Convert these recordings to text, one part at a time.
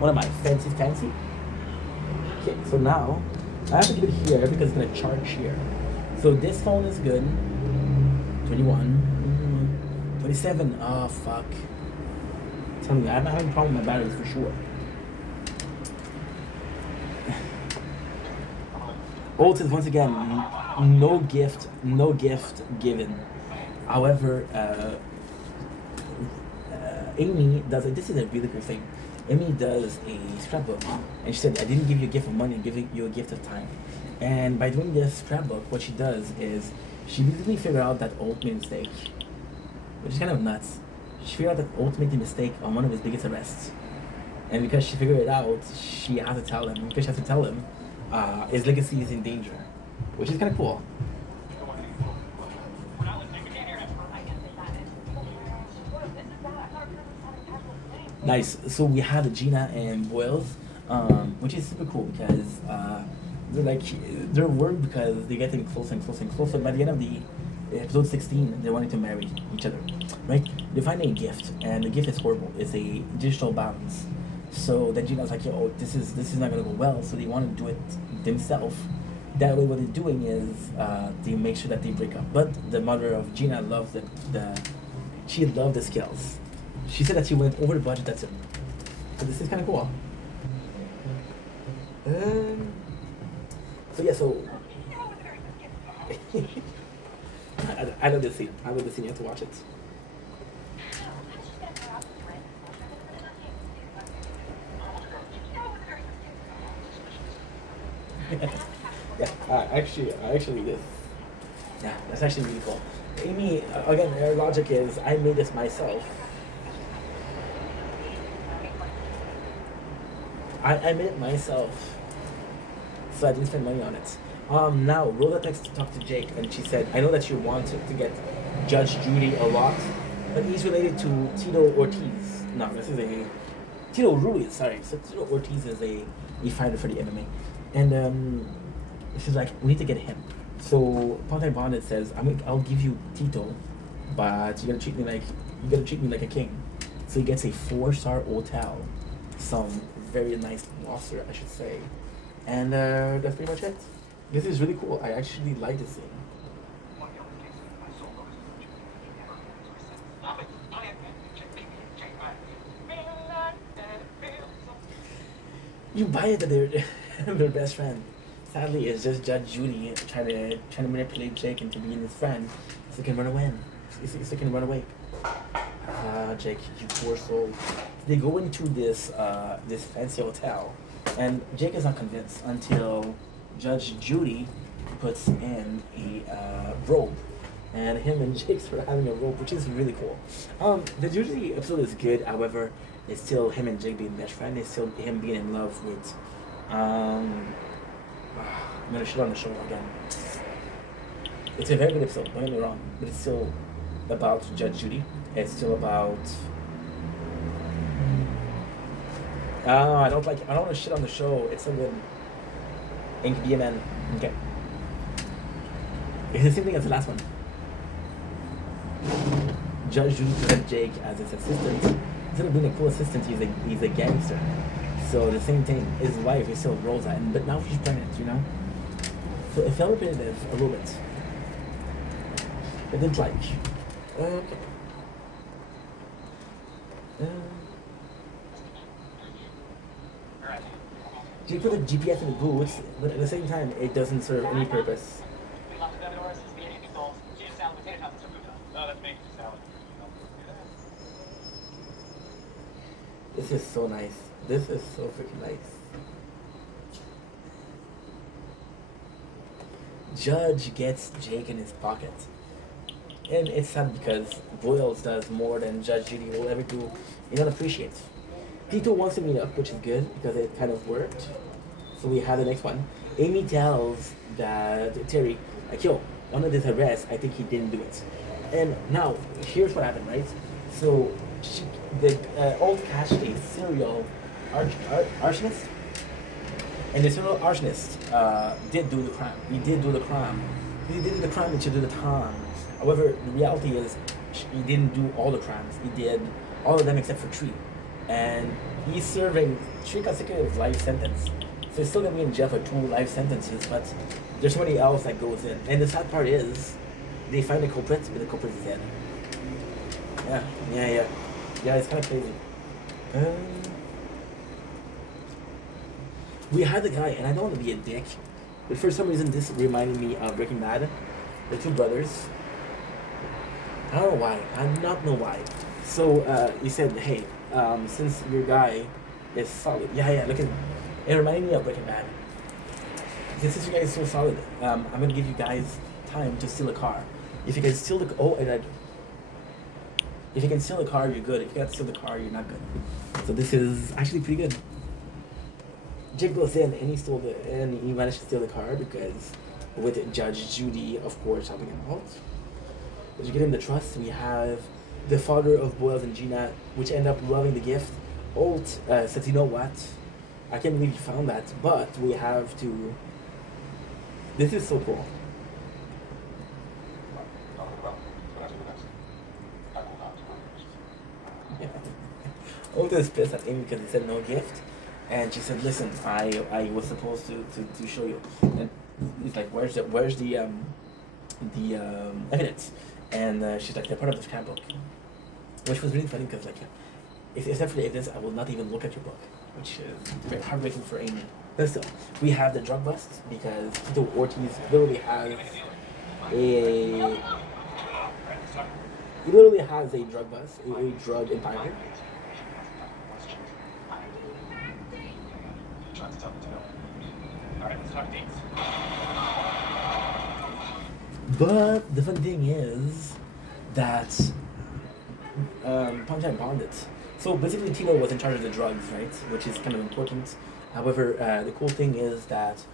What am I? Fancy? Okay, so now I have to give it here because it's gonna charge here. So this phone is good. 21, 27. Oh fuck. Tell me, I'm having a problem with my batteries for sure. Old is once again no gift given. However, Amy does it. This is a really cool thing. Amy does a scrapbook, and she said, "I didn't give you a gift of money, I'm giving you a gift of time." And by doing this scrapbook, what she does is she basically figured out that Old made a mistake, which is kind of nuts. She figured out that Old made a mistake on one of his biggest arrests, and because she figured it out, she has to tell him. Because she has to tell him, his legacy is in danger, which is kind of cool. Nice. So we had Gina and Boyles, which is super cool because they're like they're worried because they're getting closer and closer and closer. By the end of the episode 16, they wanted to marry each other, right? They find a gift, and the gift is horrible. It's a digital balance. So then Gina's like, "Yo, this is not gonna go well." So they want to do it themselves. That way, what they're doing is they make sure that they break up. But the mother of Gina loves the she loved the skills. She said that she went over the budget. That's it. So this is kind of cool. Um, so yeah, so I love this scene. I love this scene. You have to watch it. Yeah, I actually this. Yeah, that's actually really cool. Amy, again, her logic is I made this myself. I made it myself, so I didn't spend money on it. Now, Rhoda talked to Jake, and she said, I know that you wanted to get Judge Judy a lot, but he's related to Tito Ortiz. No, this is a... Tito Ruiz, sorry. So Tito Ortiz is a fighter for the MMA. And she's like, we need to get him. So Ponte Bonded says, I'll give you Tito, but you gotta treat me like a king. So he gets a 4-star hotel, some very nice lobster, I should say, and that's pretty much it. This is really cool. I actually like this scene. You buy it that they're their best friend. Sadly, it's just Judge Judy trying to manipulate Jake into being his friend, so he can run away. So he can run away. Jake, you poor soul. They go into this fancy hotel, and Jake is not convinced until Judge Judy puts in a robe, and him and Jake start having a robe, which is really cool. The Judy episode is good, however, it's still him and Jake being best friend. It's still him being in love with. I'm gonna shit on the show again. It's a very good episode. Don't get me wrong, but it's still about Judge Judy. It's still about. I don't want to shit on the show. It's so good. Ink BMN. Okay. It's the same thing as the last one. Judge Judy presented Jake as his assistant. Instead of being a cool assistant, he's a gangster. So the same thing. His wife is still Rosa, but now she's pregnant. You know. So it felt repetitive a little bit. I didn't like. Okay. So you put a GPS in the boots, but at the same time, it doesn't serve any purpose. This is so nice. This is so freaking nice. Judge gets Jake in his pocket. And it's sad because Boyles does more than Judge Judy will ever do. You don't appreciate. Tito wants to meet up, which is good because it kind of worked. So we have the next one. Amy tells that Terry, like, yo, one of this arrests, I think he didn't do it. And now, here's what happened, right? So the old Cassidy serial arsonist, and the serial arsonist did do the crime. He did do the crime. He did the crime and she did the time. However, the reality is he didn't do all the crimes. He did all of them except for 3. and he's serving 3 consecutive life sentence. So he's still gonna be in jail for 2 life sentences, but there's somebody else that goes in. And the sad part is, they find the culprit, but the culprit is dead. Yeah, it's kind of crazy. We had the guy, and I don't want to be a dick, but for some reason this reminded me of Breaking Bad. The two brothers. I don't know why. I do not know why. So he said, hey, since your guy is solid. Yeah, look at it. It reminded me of Breaking Bad. Since your guy is so solid, I'm going to give you guys time to steal a car. If you can steal the... if you can steal the car, you're good. If you can't steal the car, you're not good. So this is actually pretty good. Jake goes in and he managed to steal the car because with Judge Judy, of course, helping him out. As you get in the trust, we have the father of Boyles and Gina, which end up loving the gift. Holt says, you know what? I can't believe you found that, but we have to... This is so cool. Holt is pissed at Amy because he said no gift. And she said, listen, I was supposed to show you. And he's like, where's the evidence? And she's like, they're part of the scrapbook. Which was really funny because, like, if except for the evidence, I will not even look at your book. Which is very heartbreaking for Amy. But still, we have the drug bust because Tito Ortiz literally has a... He literally has a drug bust, a drug empire. But the fun thing is that Punjab bonded. So basically Tito was in charge of the drugs, right? Which is kind of important. However, the cool thing is that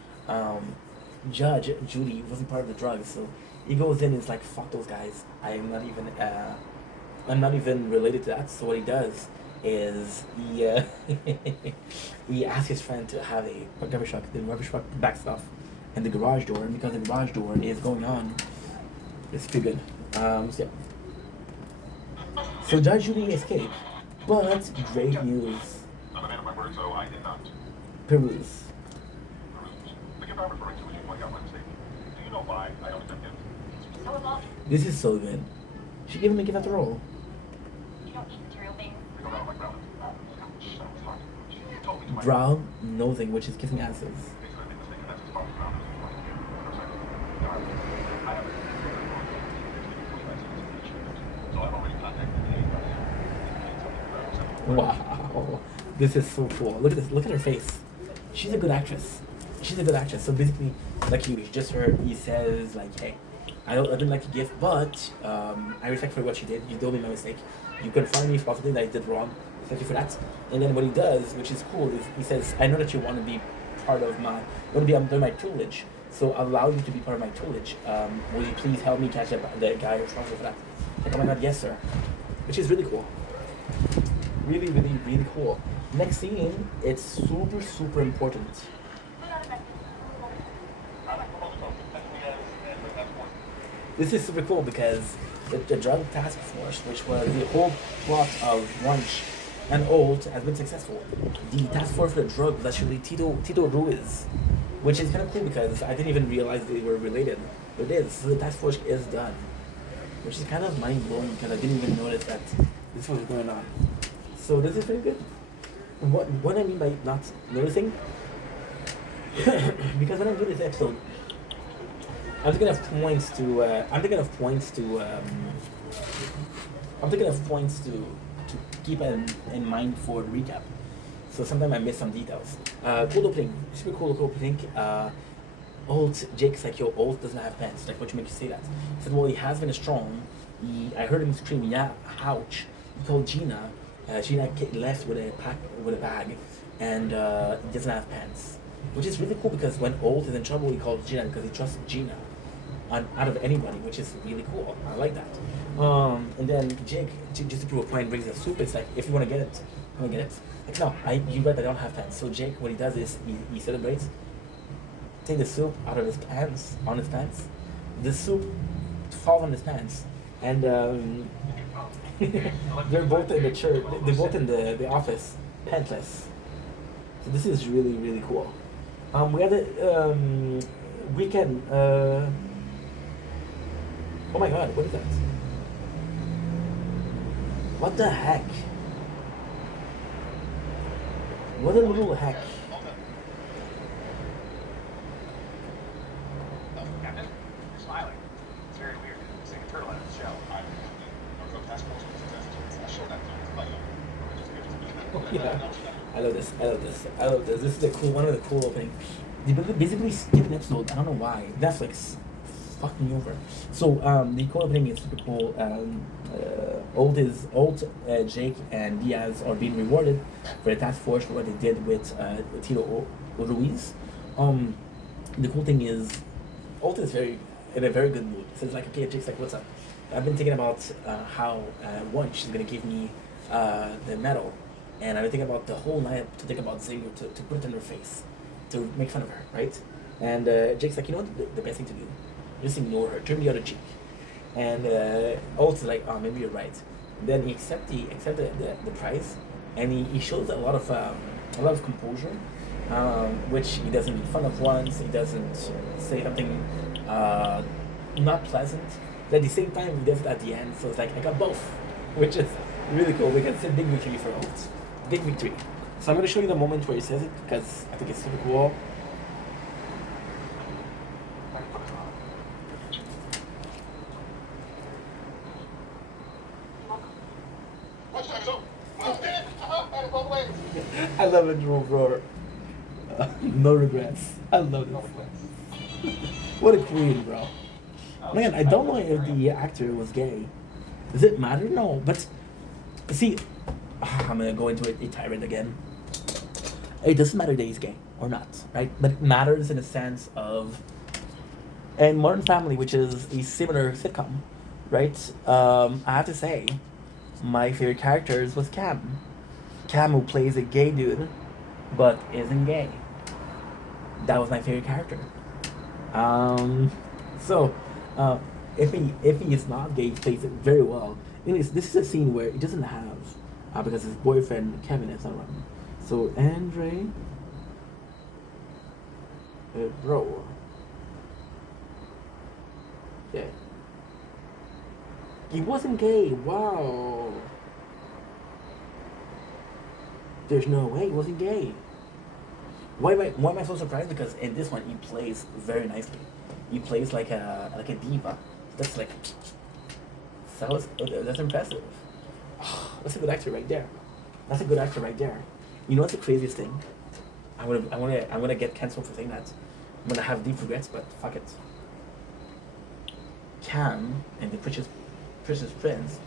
Judge Judy wasn't part of the drugs, so he goes in and is like, fuck those guys. I'm not even related to that. So what he does is he he asks his friend to have a garbage truck. The garbage truck backs off in the garage door, and because the garage door is going on, it's pretty good. So Judge Judy escaped, but great news. Not a man of my word, so I did not. Peruse. Forgive our referring to as you point out my mistake. Do you know why I don't accept gifts? This is so good. She gave him a gift after all. You don't eat material things. You don't know like Brown. Shh, that was hard. She told me to my Brown nosing, which is kissing asses. Makes a big mistake, and that's his fault. Brown is like, for a second. No, I haven't. So I've already contacted the Wow, this is so cool. Look at this. Look at her face. She's a good actress. She's a good actress. So basically, like you just heard, he says like, "Hey, I didn't like your gift, but I respect for what you did. You told me my mistake. You confronted me for something that I did wrong. Thank you for that." And then what he does, which is cool, is he says, "I know that you want to be part of under my tutelage. So I'll allow you to be part of my tutelage. Will you please help me catch the guy responsible for that?" Like, oh my god, yes, sir. Which is really cool. Really, really, really cool. Next scene, it's super, super important. This is super cool because the drug task force, which was the whole plot of Wunsch and Old, has been successful. The task force for the drug was actually Tito Ruiz, which is kind of cool because I didn't even realize they were related. But it is. So the task force is done, which is kind of mind blowing because I didn't even notice that this was going on. So this is pretty good. What I mean by not noticing, because when I do this episode, I'm thinking of points to keep in mind for the recap. So sometimes I miss some details. Cool opening, super cool opening. Jake's like, yo, Old doesn't have pants. Like, what you make you say that? He said, well, he has been strong. I heard him scream, yeah, ouch. He called Gina. Gina left with a bag, and he doesn't have pants. Which is really cool because when Old is in trouble, he calls Gina because he trusts Gina out of anybody, which is really cool. I like that. And then Jake, just to prove a point, brings the soup. It's like, if you want to get it, I'm gonna get it. Like, no, you read I don't have pants. So Jake, what he does is he celebrates, take the soup out of his pants, on his pants. The soup falls on his pants, and They're both in the church. They're both in the office, pentless. So this is really really cool. We had a weekend. Oh my god, what is that? What the heck? What a little heck. Captain, you're smiling. It's very weird. Seeing a turtle out of its shell. Yeah, I love this. I love this. I love this. This is the cool one of the cool opening. They basically skipped an episode. I don't know why. Netflix fucked me over. So the cool opening is super cool. Jake and Diaz are being rewarded for the task force for what they did with Tito Ruiz. The cool thing is, Old is in a very good mood. So it's like, okay, Jake's like, what's up? I've been thinking about how one, she's gonna give me the medal, and I've been thinking about the whole night to think about Xavier to put it in her face, to make fun of her, right? And Jake's like, you know what, the best thing to do? Just ignore her, turn the other cheek. And Alt's like, oh, maybe you're right. Then he accepts the prize, and he shows a lot of composure, which he doesn't make fun of once. He doesn't say something not pleasant. But at the same time, he does it at the end. So it's like I got both, which is really cool because it's a big victory for Alt. Big victory. So I'm going to show you the moment where he says it because I think it's super cool. I love it, bro. No regrets. I love this. What a queen, bro. Man, I don't know if the actor was gay. Does it matter? No, but see, I'm gonna go into a tirade again. It doesn't matter that he's gay or not, right? But it matters in a sense of, and Modern Family, which is a similar sitcom, right? I have to say, my favorite characters was Cam. Cam, who plays a gay dude, but isn't gay. That was my favorite character. If he is not gay, he plays it very well. Anyways, this is a scene where he doesn't have, because his boyfriend Kevin is not around. So Andre, bro, yeah, he wasn't gay. Wow. There's no way he wasn't gay. Why am I so surprised? Because in this one he plays very nicely. He plays like a diva. That's like, that's impressive. That's a good actor right there. That's a good actor right there. You know what's the craziest thing? I'm gonna get canceled for saying that. I'm gonna have deep regrets, but fuck it. Cam and the Precious Prince.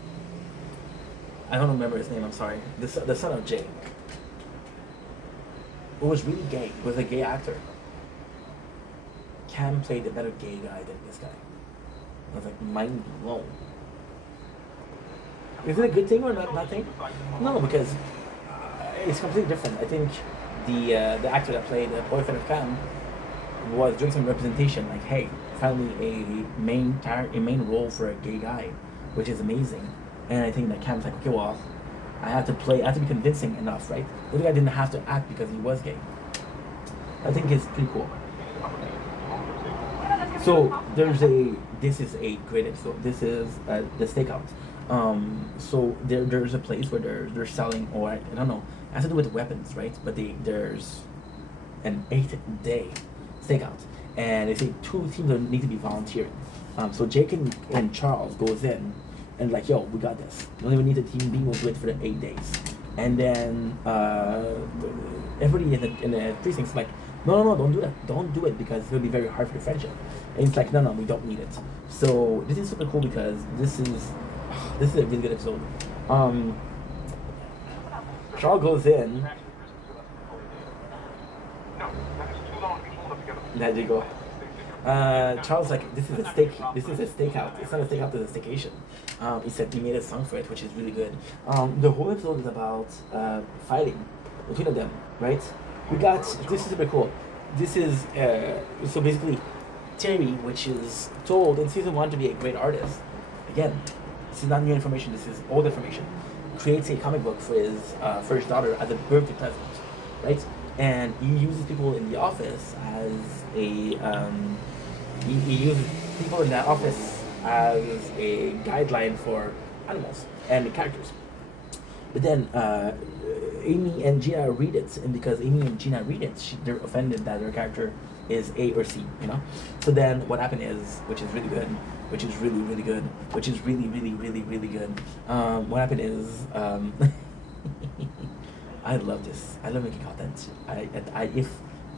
I don't remember his name. I'm sorry. The son of Jay. Who was really gay, was a gay actor. Cam played a better gay guy than this guy. I was like mind blown. Is it a good thing or not? Nothing? No, because it's completely different. I think the actor that played the boyfriend of Cam was doing some representation. Like, hey, finally a main role for a gay guy, which is amazing. And I think that Cam's like, okay, well, I have to be convincing enough, right? The other guy didn't have to act because he was gay. I think it's pretty cool. So this is a great episode. This is the stakeout. So there's a place where they're selling, or I don't know, it has to do with weapons, right? But there's an 8-day stakeout, and they say 2 teams need to be volunteering. So Jake and Charles goes in and like, yo, we got this. We don't even need the team being, we'll do it for the 8 days. And then everybody in the precinct's like, no, don't do that. Don't do it because it'll be very hard for the friendship. And it's like, no, we don't need it. So this is super cool because this is a really good episode. Charles goes in. There you go. Charles like, this is a stakeout. It's not a stakeout, it's a staycation. He said he made a song for it, which is really good. The whole episode is about fighting between them, right? This is super cool. This is so basically Terry, which is told in season 1 to be a great artist. Again, This is not new information. This is old information. Creates a comic book for his daughter as a birthday present, right? And he uses people in the office as a he uses people in that office as a guideline for animals and characters. But then Amy and Gina read it, and because Amy and Gina read it, they're offended that their character is A or C, you know? So then what happened is, which is really good, which is really, really good, which is really, really, really, really good. What happened is, I love this. I love making content.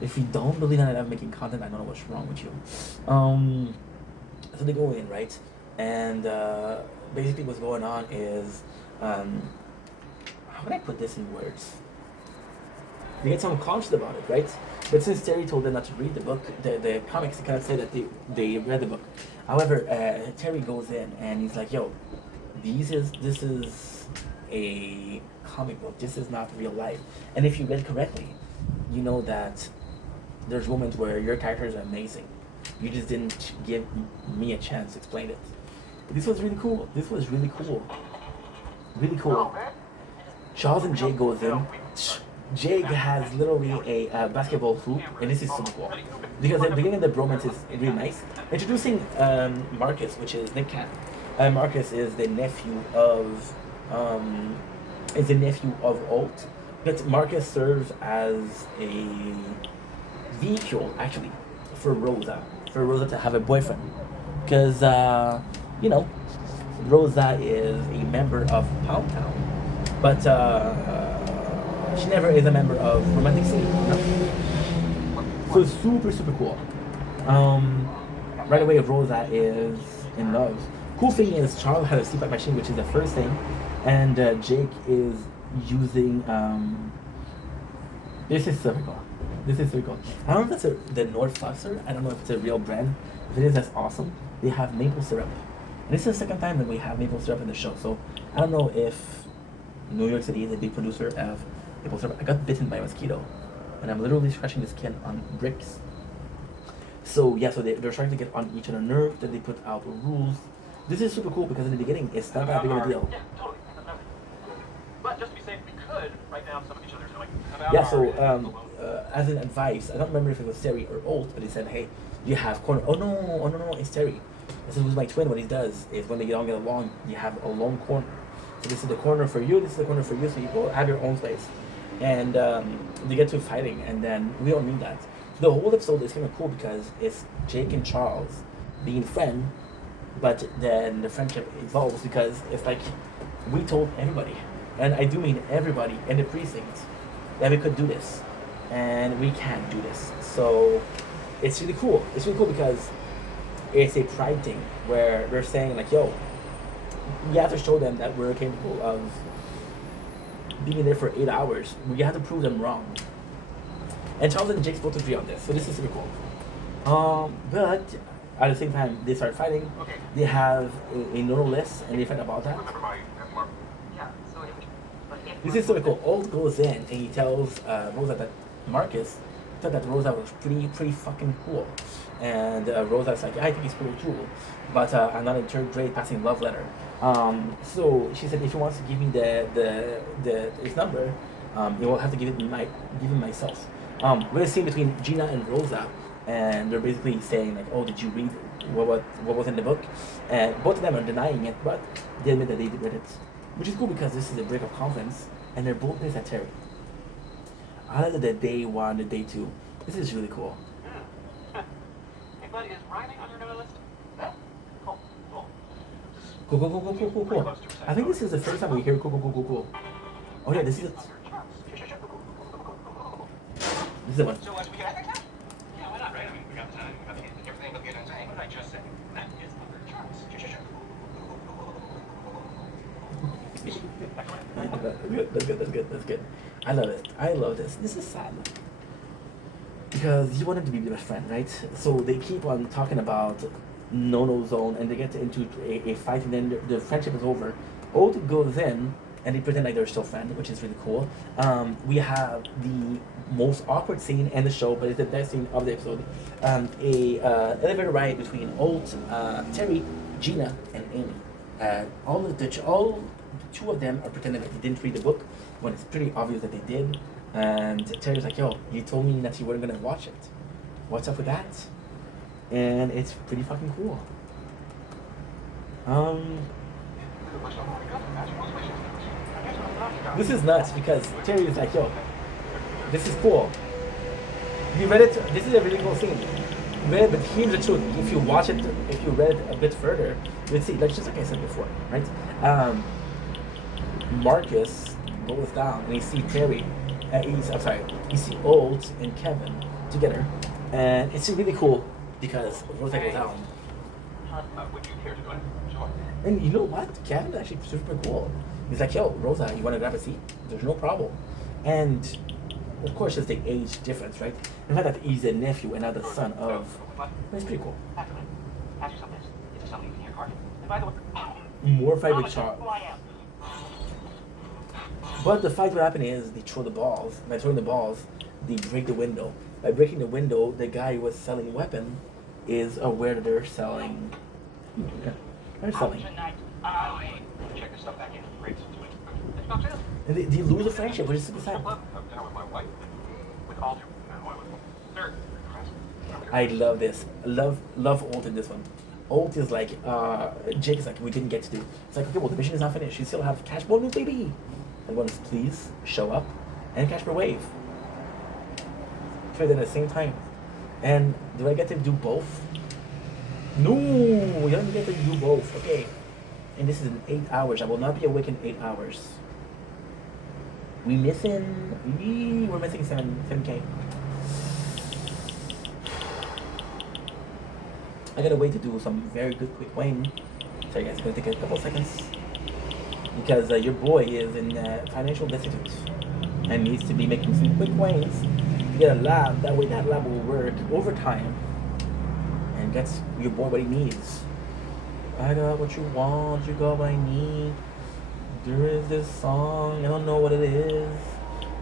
If you don't believe that I love making content, I don't know what's wrong with you. So they go in, right? And basically what's going on is, how can I put this in words? They get someone conscious about it, right? But since Terry told them not to read the book, the comics, they cannot say that they read the book. However, Terry goes in and he's like, yo, this is a comic book. This is not real life. And if you read correctly, you know that there's moments where your characters are amazing. You just didn't give me a chance to explain it. This was really cool. This was really cool. Really cool. Charles and Jake goes in. Jake has literally a basketball hoop, and this is super cool. Because at the beginning the bromance is really nice. Introducing Marcus, which is Nick Cannon. Marcus is the nephew of Alt. But Marcus serves as a vehicle, actually, for Rosa to have a boyfriend. Because, Rosa is a member of Pound Town. But she never is a member of Romantic City. No. So it's super, super cool. Right away, Rosa is in love. Cool thing is Charles has a CPAP machine, which is the first thing, and Jake is using. This is super cool. This is super cool. I don't know if that's the North Flexer. I don't know if it's a real brand. If it is, that's awesome. They have maple syrup, and this is the second time that we have maple syrup in the show. So I don't know if New York City is a big producer of maple syrup. I got bitten by a mosquito, and I'm literally scratching the skin on bricks. So yeah, so they're trying to get on each other's nerve. Then they put out rules. This is super cool because in the beginning it's not that big of a deal. Yeah, totally. But just to be safe, we could write down some of each other's like. Yeah. So as an advice, I don't remember if it was Terry or Olt, but he said, "Hey, you have corner." Oh no, it's Terry. This is my twin. What he does is when they don't get along, you have a lone corner. So this is the corner for you. This is the corner for you. So you go have your own space, and they get to fighting, and then we don't need that. So the whole episode is kind of cool because it's Jake and Charles being friends, but then the friendship evolves because it's like we told everybody, and I do mean everybody in the precinct, that we could do this, and we can't do this. So it's really cool. It's really cool because it's a pride thing where they're saying like, yo, we have to show them that we're capable of being there for 8 hours. We have to prove them wrong. And Charles and Jake both agree on this, so this is super cool. But at the same time, they start fighting. Okay. They have a no list, and they fight about that. Remember my mark. Yeah, so if This is super cool. Old goes in and he tells Rosa that Marcus thought that Rosa was pretty fucking cool, and Rosa's like, yeah, I think he's pretty cool, but I'm not in third grade passing love letter. So she said if he wants to give me his number, he will have to give him myself. We're seeing between Gina and Rosa, and they're basically saying like, oh, did you read what was in the book? And both of them are denying it, but they admit that they did read it, which is cool because this is a break of confidence, and they're both pissed at Terry. I like the day one, the day two. This is really cool. Hey, bud, is writing on your no list? No. Cool. Cool. I think this is the first time we hear cool. Oh yeah, this is it. This is the one. So, we can act that? Yeah, why not, right? I mean, we got the time, we got everything but the entertainment. What did I just say? That is under charts. That's good. I love it. I love this. This is sad. Because you want him to be the best friend, right? So they keep on talking about no zone, and they get into a fight, and then the friendship is over. Old goes in, and they pretend like they're still friends, which is really cool. We have the most awkward scene in the show, but it's the best scene of the episode. Elevator ride between Old, Terry, Gina, and Amy. all two of them are pretending that they didn't read the book when it's pretty obvious that they did. And Terry's like, "Yo, you told me that you weren't gonna watch it. What's up with that?" And it's pretty fucking cool. This is nuts because Terry is like, "Yo, this is cool. You read it. This is a really cool scene. You read it, but here's the truth. If you watch it, if you read it a bit further, you'd see, like just like I said before, right? Marcus goes down and you see Terry. You see Old and Kevin together, and it's really cool because Rosa goes down. Would you care to join? Sure. And you know what? Kevin's actually super cool. He's like, "Yo, Rosa, you want to grab a seat? There's no problem." And of course, it's the age difference, right? The fact that he's a nephew and not the son of. It's pretty cool. Ask you something. Is there something in your car? And by the way, More fight with who Charles. I am. But the fight what happened is they throw the balls. By throwing the balls, they break the window. By breaking the window, the guy who was selling a weapon is aware that they're selling. Yeah, they're selling. Tonight, Check this stuff back in. Great situation. it's not true. And they lose a friendship, which is super sad. I'm down with my wife. With all due. Sir. I love this. Love Olt in this one. Olt is like, Jake is like, we didn't get to do. It's like, okay, well, the mission is not finished. You still have Cash bonus, baby. And one is please show up and Cash per wave. Trade at the same time. And do I get to do both? No, you don't get to do both. Okay. And this is in 8 hours. I will not be awake in 8 hours. We're missing 7K. I gotta wait to do some very good quick Wayne. Sorry guys, it's gonna take a couple seconds. Because your boy is in financial destitute and needs to be making some quick Waynes to get a lab. That way that lab will work overtime and gets your boy what he needs. I got what you want, you got what I need. There is this song, I don't know what it is.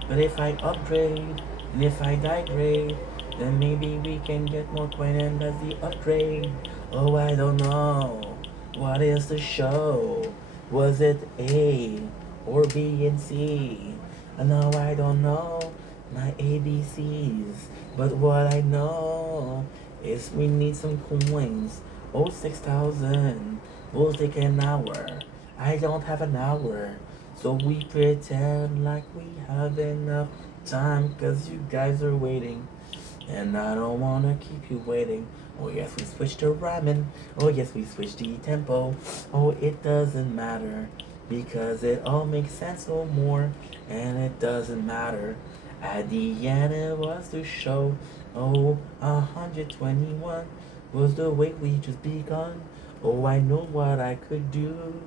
But if I upgrade and if I degrade, then maybe we can get more coin and that's the upgrade. Oh, I don't know. What is the show? Was it A or B and C? No, I don't know my ABCs. But what I know is we need some coins. Oh, 6,000 will take an hour. I don't have an hour. So we pretend like we have enough time. Cause you guys are waiting. And I don't wanna keep you waiting. Oh yes, we switched to rhyming. Oh yes, we switched the tempo. Oh, it doesn't matter. Because it all makes sense no more. And it doesn't matter. At the end it was the show. Oh, 121 was the way we just begun. Oh, I know what I could do.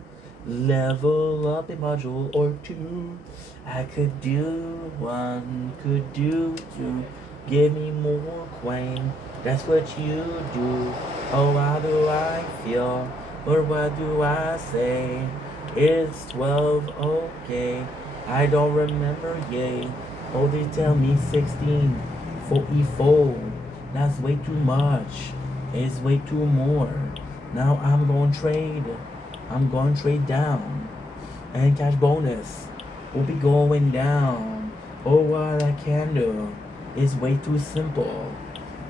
Level up a module or two. I could do one, could do two. Give me more coin, that's what you do. Oh, how do I feel, or what do I say? It's 12, okay, I don't remember, yay. Oh, they tell me 16, 44, that's way too much, it's way too more. Now I'm going trade down, and cash bonus will be going down. Oh, what I can do is way too simple.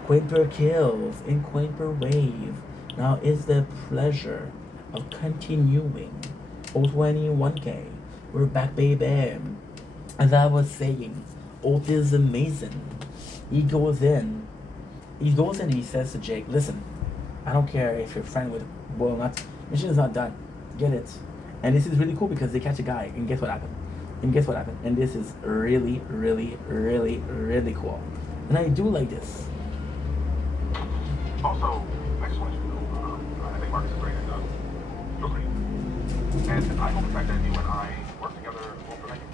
Coin per kills and coin per wave. Now is the pleasure of continuing. Oh, 21K. We're back, baby. As I was saying, Oath is amazing. He goes in, he says to Jake, listen, I don't care if you're friend with Boyle or not, mission is not done. Get it. And this is really cool because they catch a guy, and guess what happened? And this is really, really, really, really cool. And I do like this. Also, I just wanted you to know, I think Marcus is great and you're great. And I hope the fact that you and I work together will prevent you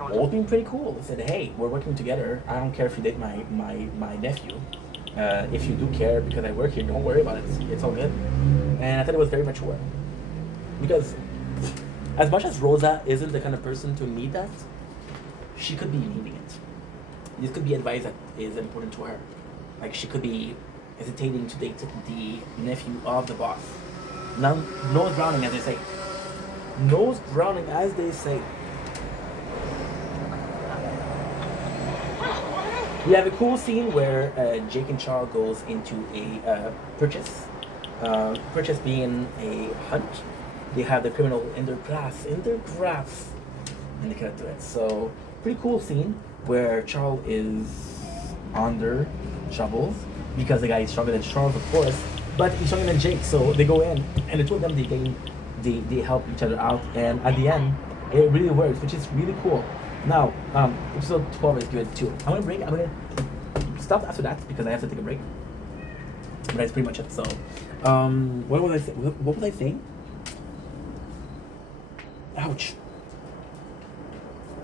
from what All being pretty cool. They said, hey, we're working together. I don't care if you date my nephew. If you do care because I work here, don't worry about it. It's all good. And I thought it was very mature. Because as much as Rosa isn't the kind of person to need that, she could be needing it. This could be advice that is important to her. Like she could be hesitating to date the nephew of the boss. Now, nose drowning, as they say. Nose drowning, as they say. We have a cool scene where Jake and Charles goes into a purchase. Purchase being a hunt. They have the criminal in their grasp, and they cannot do it. So, pretty cool scene where Charles is under shovels because the guy is stronger than Charles, of course, but he's stronger than Jake. So they go in, and the two of them they help each other out, and at the end, it really works, which is really cool. Now, episode 12 is good too. I'm gonna break. I'm gonna stop after that because I have to take a break. But that's pretty much it. So, what was I saying? What was I saying? Ouch.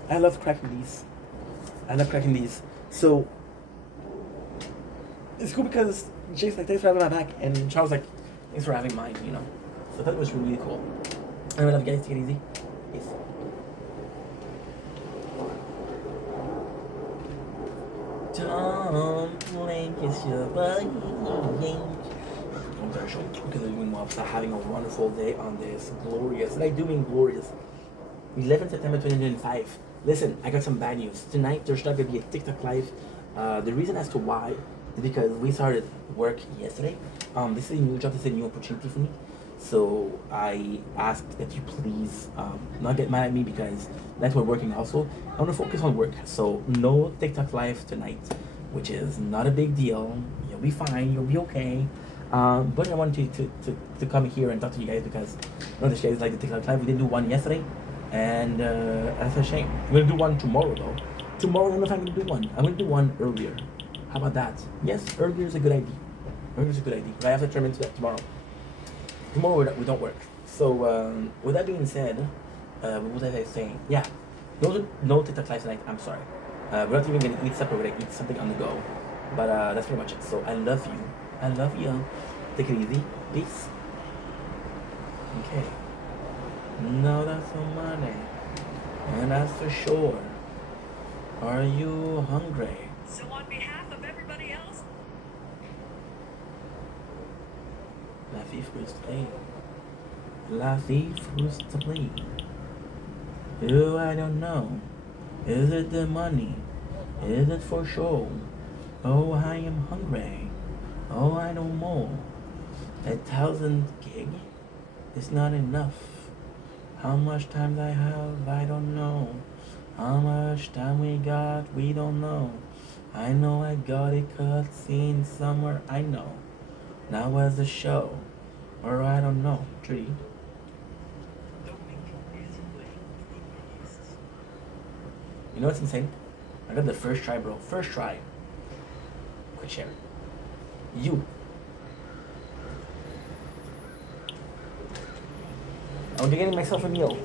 I love cracking these. So it's cool because Jake's like, thanks for having my back, and Charles like, thanks for having mine, you know. So that was really cool. I love you guys. Take it easy. Peace. Tom Link is your buddy. Because everyone will start having a wonderful day on this glorious, like doing glorious 11 September 2025. Listen, I got some bad news. Tonight there's not going to be a TikTok live. The reason as to why is because we started work yesterday. This is a new job, this is a new opportunity for me. So I asked that you please not get mad at me because that's what we're working also. I want to focus on work. So no TikTok live tonight, which is not a big deal. You'll be fine, you'll be okay. But I wanted to come here and talk to you guys because I know that you guys like the TikTok live. We didn't do one yesterday, and that's a shame. We're gonna do one tomorrow though. Tomorrow I don't know if I'm gonna do one. I'm gonna do one earlier. How about that? Yes, earlier is a good idea. But I have to turn into that tomorrow. Tomorrow we don't work. So with that being said, what was I saying? Yeah, no TikTok live tonight. I'm sorry. We're not even gonna eat supper. We're gonna eat something on the go. But that's pretty much it. So I love you. I love you. Take it easy. Peace. Okay. No, that's for money. And that's for sure. Are you hungry? So on behalf of everybody else, La vie frustrée. La vie frustrée. Oh, I don't know. Is it the money? Is it for show? Oh, I am hungry. Oh, I don't know. 1,000 gig is not enough. How much time I have, I don't know. How much time we got, we don't know. I know I got a cutscene somewhere, I know. Now was the show, or I don't know. Trudy. You know what's insane? I got the first try, bro. First try. Quit sharing. You. I'm getting myself a meal.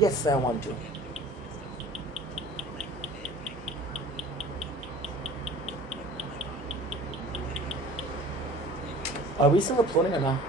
Yes, I want to. Are we still uploading or not?